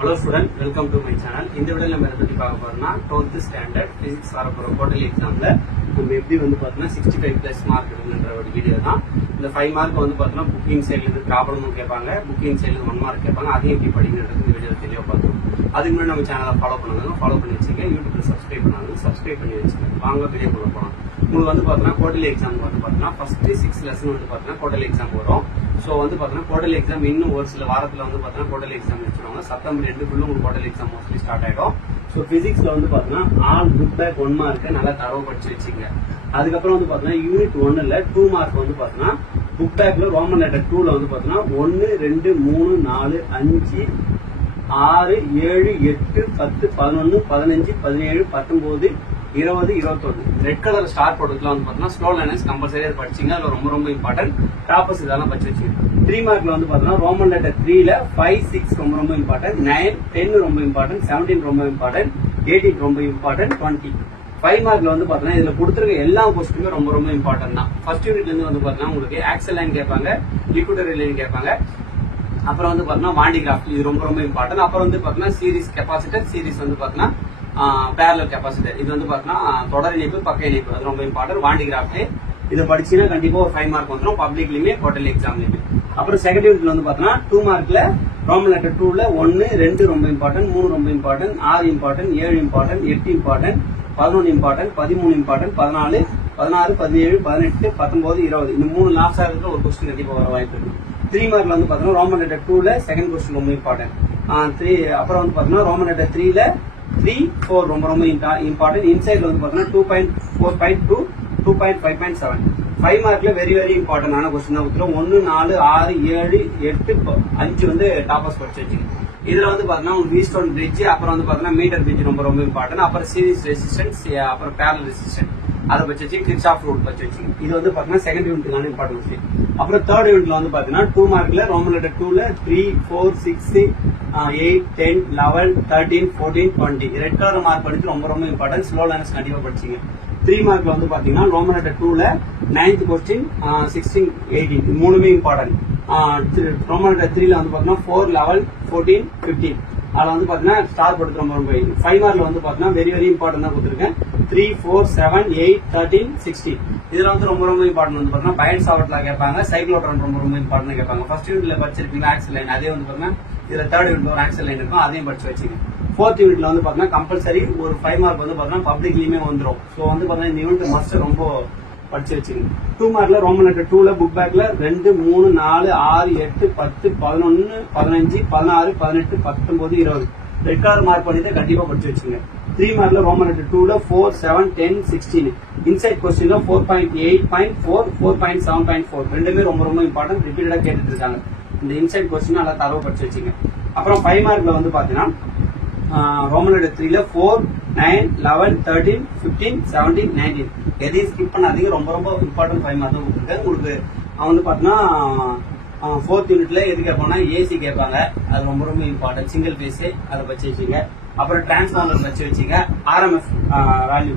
Hello student, welcome to my channel. இந்த வீடியோல நம்ம எதை பத்தி பார்க்க போறோம்னா 12th ஸ்டாண்டர்ட் பிசிக்ஸ் வர போற குவார்டர்லி எக்ஸாம்ல நம்ம எப்படி பார்த்தீங்கன்னா 65+ மார்க் எடுக்கணும்ன்ற ஒரு வீடியோ தான். இந்த 5 மார்க் பார்த்தீங்கன்னா புக்கிங் சைடுல இருந்து ப்ராப்ளமும் கேட்பாங்க, புக்கிங் சைடுல 1 மார்க் கேட்பாங்க. அதையும் எப்படி படிக்கிறது இந்த வீடியோல தெளிவா பார்ப்போம். அதுக்கு முன்னாடி நம்ம சேனலை ஃபாலோ பண்ணி வச்சுங்க. யூடியூப்ல சப்ஸ்கிரைப் பண்ணி வச்சுங்க. வாங்க வீடியோக்குள்ள போலாம். உங்களுக்கு பார்த்தீங்கன்னா குவார்டர்லி எக்ஸாம் பார்த்தீங்கன்னா ஃபர்ஸ்ட் 6 லெசன் பார்த்தீங்கன்னா குவார்டர்லி எக்ஸாம் வரும். ஸோ பார்த்தீங்கன்னா குவார்டர்லி எக்ஸாம் இன்னும் ஒரு சில வாரத்தில் பார்த்தீங்கன்னா குவார்டர்லி எக்ஸாம் வச்சுருவாங்க. செப்டம்பர் 2க்குள்ள உங்களுக்கு குவார்டர்லி எக்ஸாம் மோஸ்ட்லி ஸ்டார்ட் ஆயிடும். ஸோ பிசிக்ஸ்ல பார்த்தீங்கன்னா ஆல் புக் பேக் 1 மார்க் நல்லா தரவு படிச்சு வச்சுங்க. அதுக்கப்புறம் பார்த்தீங்கன்னா யூனிட் 1ல 2 மார்க் பார்த்தீங்கன்னா புக் பேக்ல ரோமன் லெட்டர் 2ல பார்த்தீங்கன்னா 1 2 3 4 5 6 7 8 10 11 15 17 19 20 21 ரெட் கலர் ஸ்டார் போட்டுக்கலாம் பார்த்தீங்கன்னா ஸ்லோ லைனர்ஸ் கம்பல்சரி அதை படிச்சிங்க. அதுல ரொம்ப இம்பார்ட்டன்ட். டாப்பர்ஸ் இதெல்லாம் படிச்சு வச்சுங்க. 3 மார்க்ல பார்த்தீங்கன்னா ரோமன் லெட்டர் 3ல 5 6 ரொம்ப இம்பார்ட்டன்ட், 9 10 ரொம்ப இம்பார்ட்டன்ட், 17 ரொம்ப இம்பார்ட்டன்ட், 18 ரொம்ப இம்பார்ட்டன்ட், 20. 5 மார்க்ல பார்த்தீங்கன்னா இதுல கொடுத்துருக்க எல்லா கொஸ்டினுமே ரொம்ப இம்பார்ட்டன்ட் தான். ஃபர்ஸ்ட் யூனிட்ல இருந்து பார்த்தீங்கன்னா உங்களுக்கு ஆக்சல் லைன் கேட்பாங்க, லிக்விடரி லைன் கேட்பாங்க. அப்புறம் பார்த்தீங்கன்னா வாண்டி கிராஃப் இது ரொம்ப இம்பார்ட்டன்ட். அப்புறம் பார்த்தீங்கன்னா சீரிஸ் கெப்பாசிட்டர், சீரிஸ் பார்த்தீங்கன்னா பேரலல் கெப்பாசிட்டர் இது பார்த்தீங்கன்னா தொடர் இணைப்பு, பக்க இணைப்பு அது ரொம்ப இம்பார்ட்டன்ட். வாண்டி கிராஃப் இதை படிச்சீங்கன்னா கண்டிப்பா ஒரு 5 மார்க் வந்துடும் பப்ளிக்லயுமே குவார்டர்லி எக்ஸாம்லயுமே. அப்புறம் செகண்ட் யூனிட்ல பார்த்தீங்கன்னா 2 மார்க்ல ரோமன் லெட்டர் 2ல 1 2 ரொம்ப இம்பார்ட்டன்ட், 3 ரொம்ப important, 6 important, 7 important, 8 important, 11 important, 13 important, 14 16 17 18 19 20 இந்த 3 லாஸ்ட் ஆகிறதுல ஒரு கொஸ்டின் கண்டிப்பா வர வாய்ப்பு இருக்கு. 3 மார்க்ல பார்த்தீங்கன்னா ரோமன் லெட்டர் 2ல செகண்ட் கொஸ்டின் ரொம்ப இம்பார்ட்டன்ட். அப்புறம் பார்த்தீங்கன்னா ரோமன் லெட்டர் 3ல 3 4 ரொம்ப இம்பார்ட்டன்ட். இன்சைட்ல பார்த்தீங்கன்னா 2.4.2 2.5.7. 5 மார்க்ல வெரி இம்பார்ட்டன்டான கொஸ்டின் கொடுத்துரும். 1 4 6 7 8 5 டாப்பர்ஸ் படிச்சு வச்சுங்க. இதுல பாத்தீங்கன்னா உங்களுக்கு ஈஸ்டர்ன் பிரிட்ஜ், அப்புறம் பாத்தீங்கன்னா மீட்டர் பிரிட்ஜ் ரொம்ப இம்பார்ட்டன்ட். அப்புறம் சீரிஸ் ரெசிஸ்டன்ஸ், அப்புறம் பேரலல் ரெசிஸ்டன்ஸ் அதை வச்சு வச்சு கிர்ச்சாஃப் ரூல் வச்சு வச்சுங்க. இது பாத்தீங்கன்னா செகண்ட் யூனிட்கான இம்பார்ட்டன்ஸ். அப்புறம் தேர்ட் யூனிட்ல பாத்தீங்கன்னா 2 மார்க்ல ரோமன் லெட்டர் 2ல 3 4 6 8 10 11 13 14 20 ரெட் கலர் மார்க் படிச்சு ரொம்ப இம்பார்ட்டன்ட். ஸ்லோ லைனர்ஸ் கண்டிப்பா படிச்சீங்க. 3 மார்க்ல பாத்தீங்கன்னா ரோமன் லெட்டர் 2ல 9th கொஸ்டின் 16 18 மூணுமே இம்பார்ட்டன்ட். ரோமன் லெட்டர் 3ல பாத்தீங்கன்னா 4 11 14 15 அதுல பாத்தீங்கன்னா ஸ்டார் போட்டு ரொம்ப 5 மார்க்ல பாத்தீங்கன்னா வெரி இம்பார்ட்டன்ட் தான் கொடுத்துருக்கேன். 3 4 7 8 13 16 இதுல ரொம்ப இம்பார்ட்டன்ட் பாத்தீங்கன்னா பயன்ஸ் ஆவட்ல கேட்பாங்க, சைக்ளோட்ரான் ரொம்ப இம்பார்ட்டன்ட் கேட்பாங்க. ஃபர்ஸ்ட் யூனிட்ல படிச்சிருப்பீங்க ஆக்சல் லைன், அதே பாத்தீங்கன்னா இதுல தேர்ட் யூனிட்ல ஒரு ஆக்சல் லைன் இருக்கும், அதையும் படிச்சு வச்சுங்க. ஃபோர்த் யூனிட்ல பாத்தீங்கன்னா கம்பல்சரி ஒரு 5 மார்க் பாத்தீங்கன்னா பப்ளிக்லயுமே வந்துடும். ஸோ பாத்தீங்கன்னா இந்த யூனிட் மஸ்ட் ரொம்ப படிச்சு வச்சுங்க. 2 மார்க்ல ரோமன் லெட்டர் 2ல புக் பேக்ல 2 3 4 6 8 10 11 15 16 18 19 20 ரெட் கலர் மார்க் பண்ணிட்டு கண்டிப்பா படிச்சு வச்சுங்க. 3 மார்க்ல ரோமன் லெட்டர் 2ல 4 7 10 16 இன்சைட் கொஸ்டின்ல 4.8.4 4.7.4 ரெண்டுமே ரொம்ப இம்பார்ட்டன்ட். ரிப்பீட்டடா கேட்டுட்டு இருக்காங்க. இந்த இன்சைட் கொஸ்டின் நல்லா தரவு படிச்சு வச்சுங்க. அப்புறம் 5 மார்க்ல பாத்தீங்கன்னா ரோமன் லெட்டர் 3ல 4 9 11 13 15 17 19 எதையும் ஸ்கிப் பண்ணாதீங்க. ரொம்ப இம்பார்ட்டன்ட் 5 மார்க் தான் கொடுத்துருக்கேன். உங்களுக்கு பாத்தீங்கன்னா 4th யூனிட்ல எது கேட்பாங்கன்னா ஏசி கேட்பாங்க, அது ரொம்ப இம்பார்ட்டன்ட். சிங்கிள் பேஸ் அதை வச்சு வச்சுங்க. அப்புறம் டிரான்ஸ்ஃபார்மர் வச்சு வச்சுங்க. ஆர்எம்எஃப் வேல்யூ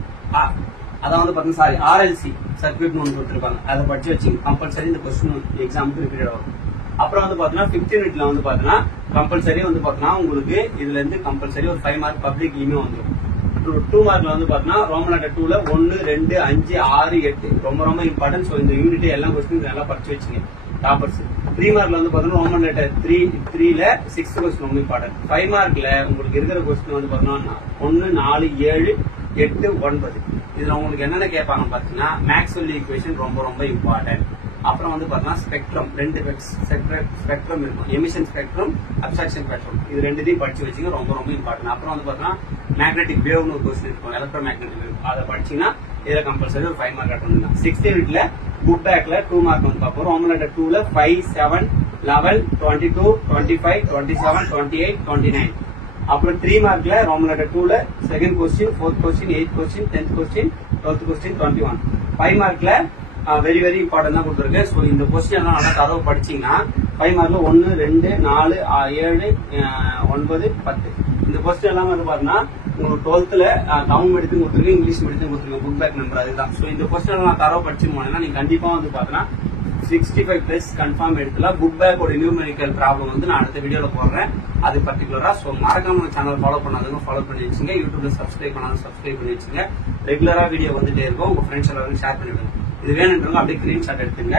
அதான் பாத்தீங்கன்னா ஆர்எல்சி சர்க்யூட்னு ஒன்று கொடுத்துருப்பாங்க, அதை படிச்சு வச்சுங்க. கம்பல்சரி இந்த கொஸ்டின் எக்ஸாமுக்கு ரிப்பீட் ஆகும். அப்புறம் பாத்தீங்கன்னா 5th யூனிட்ல பாத்தீங்கன்னா கம்பல்சரி பாத்தீங்கன்னா உங்களுக்கு இதுல இருந்து கம்பல்சரி ஒரு 5 மார்க் பப்ளிக்லயுமே வந்துடும். 2 மார்க்ல பாத்தீங்கன்னா ரோமன் லெட்டர் 2ல 1 2 5 6 8 ரொம்ப இம்பார்ட்டன்ட். ஸோ இந்த யூனிட் எல்லா கொஸ்டின் நல்லா படிச்சு வச்சுங்க டாப்பர்ஸ். 3 மார்க்ல பாத்தீங்கன்னா ரோமன் லெட்டர் 3ல 6th கொஸ்டின் ரொம்ப இம்பார்ட்டன்ட். 5 மார்க்ல உங்களுக்கு இருக்கிற கொஸ்டின் பாத்தீங்கன்னா 1 4 7 8 9 இதுல உங்களுக்கு என்னென்ன கேட்பாங்க பாத்தீங்கன்னா மேக்ஸ்வெல் ஈக்குவேஷன் ரொம்ப இம்பார்ட்டன்ட். அப்புறம் பாத்தீங்கன்னா ஸ்பெக்ட்ரம், 2 ஸ்பெக்ட்ரம் இருக்கும், எமிஷன் ஸ்பெக்ட்ரம், அப்சார்ப்ஷன் ஸ்பெக்ட்ரம் இது ரெண்டுத்தையும் படிச்சு வச்சுங்க. ரொம்ப இம்பார்ட்டன்ட். அப்புறம் பாத்தீங்கன்னா மேக்னெட்டிக் வேவ்னு ஒரு கொஸ்டின் இருக்கும், எலக்ட்ரோ மேக்னெட்டிக் வேவ் அதை படிச்சீங்கன்னா இதுல கம்பல்சரி ஒரு 5 மார்க் அட்டன் பண்ணலாம். 6th யூனிட்ல புக் பேக்ல 2 மார்க் பார்ப்போம். ரோமன் லெட்டர் 2ல 5 7 11 22 25 27 28 29 அப்புறம் 3 மார்க்ல ரோமன் லெட்டர் 2ல second question 4th question 8th question 10th question 12th question 21 5 மார்க்ல வெரி இம்பார்ட்டன்ட் தான் கொடுத்துருக்கு. ஸோ இந்த கொஸ்டின் எல்லாம் நல்லா தரவு படிச்சீங்கன்னா 5 மார்க்ல 1 2 4 7 9 10 இந்த கொஸ்டின் எல்லாம் பாத்தீங்கன்னா உங்களுக்கு 12th தமிழ் மெடிசன் கொடுத்துருக்கு, இங்கிலீஷ் மெடிசன் கொடுத்துருக்கு, புக் பேக் நம்பர் அதுதான். ஸோ இந்த கொஸ்டின் எல்லாம் தரவு படிச்சு போனீங்கன்னா நீங்க கண்டிப்பா பாத்தீங்கன்னா 65 பிளஸ் கன்ஃபார்ம் எடுக்கலாம். புக் பேக்கோட நியூமெரிக்கல் ப்ராப்ளம் வந்து நான் அடுத்த வீடியோல போடுறேன் அது பர்டிகுலரா. ஸோ மறக்காம சேனல் ஃபாலோ பண்ணாதவங்க ஃபாலோ பண்ணி வச்சுங்க. யூடியூப்ல சப்ஸ்கிரைப் பண்ணாலும் சப்ஸ்கிரைப் பண்ணி வச்சுங்க. ரெகுலரா வீடியோ வந்துட்டே இருக்கும். உங்க ஃப்ரெண்ட்ஸ் எல்லாரும் ஷேர் பண்ணிவிடுங்க. இது வேணுன்றவங்க அப்படியே ஸ்கிரீன்ஷாட் எடுத்துங்க.